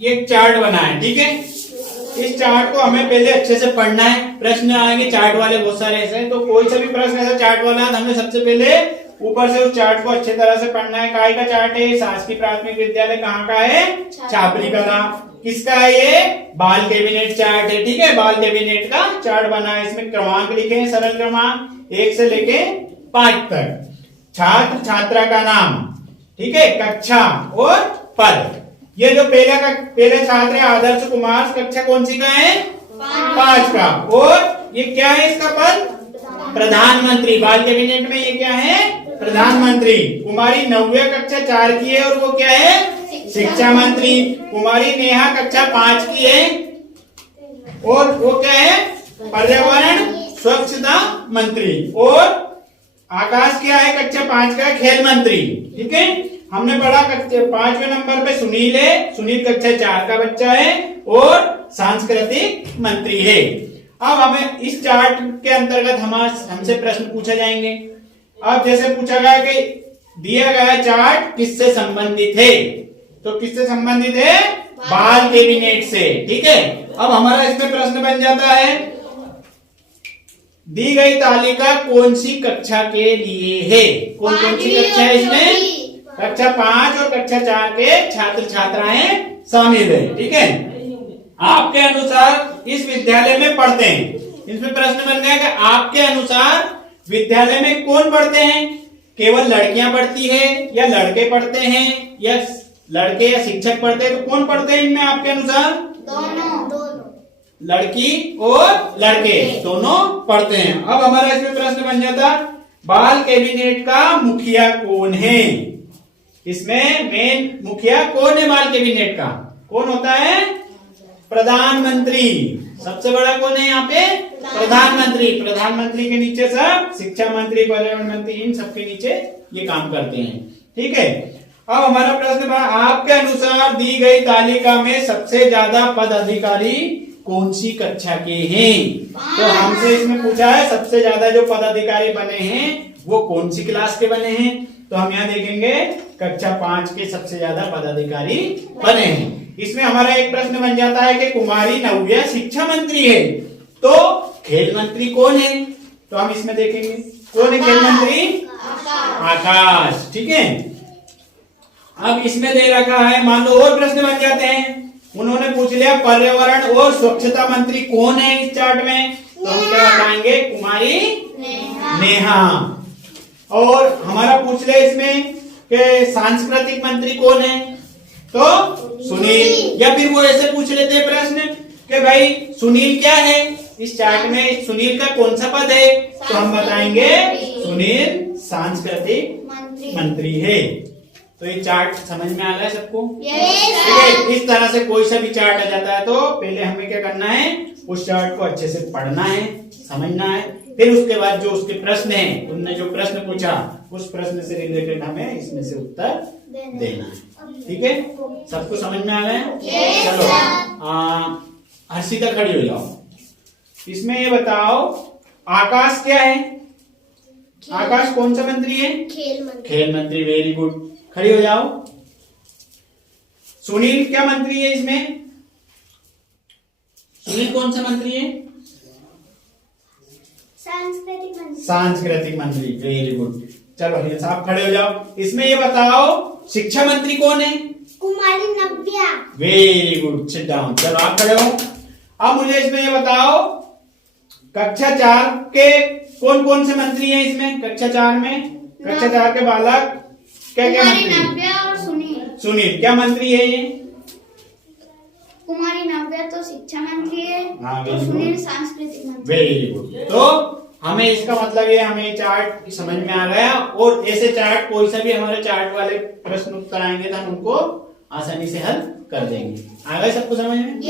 ये चार्ट बना है, ठीक है। इस चार्ट को हमें पहले अच्छे से पढ़ना है। प्रश्न आएंगे चार्ट वाले बहुत सारे ऐसे हैं, तो कोई सा भी प्रश्न ऐसा चार्ट वाला है तो हमें सबसे पहले ऊपर से उस चार्ट को अच्छे तरह से पढ़ना है। काय का चार्ट है? शासकीय प्राथमिक विद्यालय कहाँ का है? छापरी कला। किसका है ये? बाल कैबिनेट चार्ट है, ठीक है। बाल कैबिनेट का चार्ट बना है। इसमें क्रमांक लिखे हैं, सरल क्रमांक 1 से लेके 5 तक। छात्र छात्रा का नाम, ठीक है, कक्षा और पद। ये जो पहले छात्र है आदर्श कुमार, कक्षा कौन सी का है? 5 का। और ये क्या है इसका पद? प्रधानमंत्री। बाल कैबिनेट में ये क्या है? प्रधानमंत्री। कुमारी नव्या कक्षा 4 की है और वो क्या है? शिक्षा मंत्री। कुमारी नेहा कक्षा 5 की है और वो क्या है? पर्यावरण स्वच्छता मंत्री। और आकाश क्या है? कक्षा 5 का खेल मंत्री, ठीक है। हमने पढ़ा कक्षा 5वें नंबर पे सुनील है, सुनील कक्षा 4 का बच्चा है और सांस्कृतिक मंत्री है। अब हमें इस चार्ट के अंतर्गत हमसे प्रश्न पूछे जाएंगे। अब जैसे पूछा गया कि दिया गया चार्ट किससे संबंधित है, तो किससे संबंधित है? बाल कैबिनेट से, ठीक है। अब हमारा इसमें प्रश्न बन जाता है, दी गई तालिका कौन सी कक्षा के लिए है? कौन कौन सी कक्षा है इसमें? कक्षा 5 और कक्षा 4 के छात्र छात्राएं शामिल है, ठीक है। आपके अनुसार इस विद्यालय में पढ़ते हैं, इसमें प्रश्न बन गया कि आपके अनुसार विद्यालय में कौन पढ़ते हैं? केवल लड़कियां पढ़ती है या लड़के पढ़ते हैं, या लड़के या शिक्षक पढ़ते हैं? तो कौन पढ़ते हैं इनमें आपके अनुसार? दोनों। लड़की और लड़के दोनों पढ़ते हैं। अब हमारा इसमें प्रश्न बन जाता, बाल कैबिनेट का मुखिया कौन है? इसमें मेन मुखिया कौन है? बाल कैबिनेट का कौन होता है? प्रधानमंत्री। सबसे बड़ा कौन है यहाँ पे? प्रधानमंत्री। प्रधानमंत्री के नीचे सब शिक्षा मंत्री, पर्यावरण मंत्री, इन सबके नीचे ये काम करते हैं, ठीक है। अब हमारा प्रश्न बना, आपके अनुसार दी गई तालिका में सबसे ज्यादा पद अधिकारी कौन सी कक्षा के हैं? तो हमसे इसमें पूछा है सबसे ज्यादा जो पदाधिकारी बने हैं वो कौन सी क्लास के बने हैं? तो हम यहाँ देखेंगे कक्षा 5 के सबसे ज्यादा पदाधिकारी बने हैं। इसमें हमारा एक प्रश्न बन जाता है कि कुमारी नव्या शिक्षा मंत्री है, तो खेल मंत्री कौन है? तो हम इसमें देखेंगे कौन है खेल मंत्री? आकाश, ठीक है। अब इसमें दे रखा है, मान लो और प्रश्न बन जाते हैं। उन्होंने पूछ लिया पर्यावरण और स्वच्छता मंत्री कौन है इस चार्ट में? तो हम क्या बताएंगे? कुमारी नेहा। और हमारा पूछ ले इसमें कि सांस्कृतिक मंत्री कौन है? तो सुनील। या फिर वो ऐसे पूछ लेते हैं प्रश्न कि भाई सुनील क्या है इस चार्ट में? सुनील का कौन सा पद है? तो हम बताएंगे सुनील सांस्कृतिक मंत्री है। तो ये चार्ट समझ में आ गया सबको? ठीक है। इस तरह से कोई सा भी चार्ट आ जाता है तो पहले हमें क्या करना है? उस चार्ट को अच्छे से पढ़ना है, समझना है, फिर उसके बाद जो उसके प्रश्न हैं, तुमने जो प्रश्न पूछा उस प्रश्न से रिलेटेड हमें इसमें से उत्तर देना है, ठीक है। सबको समझ में आ गया? चलो हर्षिता खड़ी हो जाओ। इसमें ये बताओ आकाश क्या है? आकाश कौन सा मंत्री है? खेल मंत्री। वेरी गुड, खड़ी हो जाओ। सुनील क्या मंत्री है इसमें? सुनील कौन सा मंत्री है? सांस्कृतिक मंत्री। Very good. चलो ये साहब खड़े हो जाओ। इसमें ये बताओ शिक्षा मंत्री कौन है? Kumari Navya. Very good, sit down. चलो आप खड़े हो। अब मुझे इसमें ये बताओ कक्षा 4 के कौन कौन से मंत्री हैं इसमें? कक्षा 4 में कक्षा 4 के बालक क्या क्या मंत्री? नव्या और सुनील। सुनील क्या मंत्री है ये? कुमारी नव्या तो शिक्षा मंत्री है। हाँ, तो सुनील सांस्कृतिक मंत्री। Very good. तो हमें इसका मतलब ये हमें चार्ट समझ में आ गया। और ऐसे चार्ट कोई सा भी हमारे चार्ट वाले प्रश्न उत्तर आएंगे तो हम उनको आसानी से हल कर देंगे। आ गए सबको समझ में?